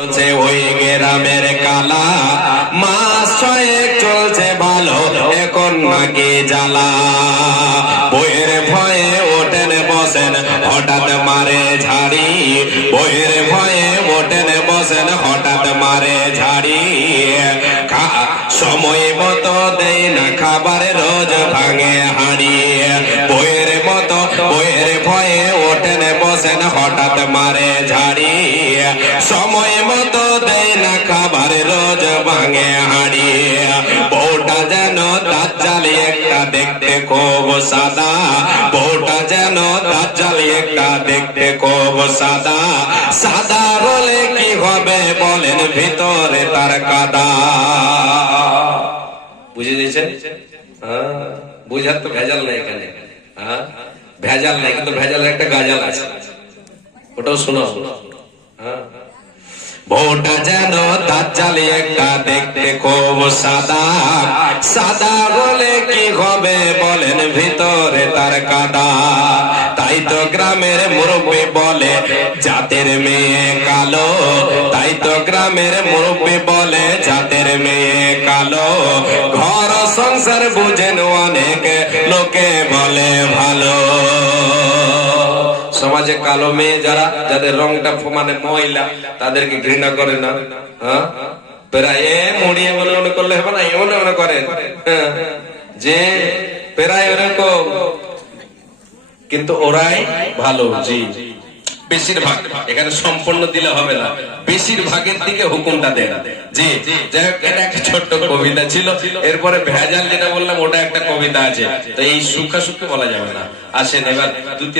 ওই গ্রামের কালা মাস ছয়েক চলছে ভালো, এখন নাকি জ্বালা। বইয়ের ভয়ে ওঠেন বসেন, হঠাৎ মারে ঝাড়ি। বইয়ের ভয়ে ওঠেন বসেন, হঠাৎ মারে ঝাড়ি। সময় মতো দেয় না খাবার, রোজ ভাঙে হাঁড়ি। বইয়ের মতো বইয়ের ভয়ে ওঠেন বসেন, হঠাৎ মারে ঝাড়ি। সময় মতো দেয় না খাবার, রোজ ভাঙে হাঁড়ি। বউটা যেন দাজ্জালি একটা, দেখতে খুব সাদা। বউটা যেন দাজ্জালি একটা, দেখতে খুব সাদা। সাদা বলে কি হবে বলেন, ভিতরে তার কাদা। বুঝে দিয়েছেন? বুঝার তো ভেজাল নেই এখানে। ভেজাল নেই, কিন্তু ভেজালের একটা গাজাল আছে, ওটাও শোনো। বউটা যেন দাজ্জালি একটা, দেখতে খুব সাদা। সাদা বলে কি হবে বলেন, ভিতরে তার কাদা। তাই তো গ্রামের মুরব্বি বলে জাতের মেয়ে কালো। তাই তো গ্রামের মুরব্বি বলে জাতের মেয়ে কালো। ঘর সংসার বুঝেন অনেক, লোকে বলে ভালো। সমাজে কালো মেয়ে যারা, যাদের রংটা মানে মহিলা, তাদেরকে ঘৃণা করে না। প্রায় মুড়িয়ে মনে মনে করলে হবে না, মনে মনে করেন যে প্রায় ওরকম, কিন্তু ওরাই ভালো। জি, বেশিরভাগ, এখানে সম্পূর্ণ দিলে হবে না, বেশিরভাগের দিকে হুকুমটা দেন। জি, যাই হোক, এটা একটা ছোট্ট কবিতা ছিল। এরপরে ভেজাল যেটা বললাম, ওটা একটা কবিতা আছে। তো এই সুখা সুখে বলা যাবে না। আসেন এবার 2-3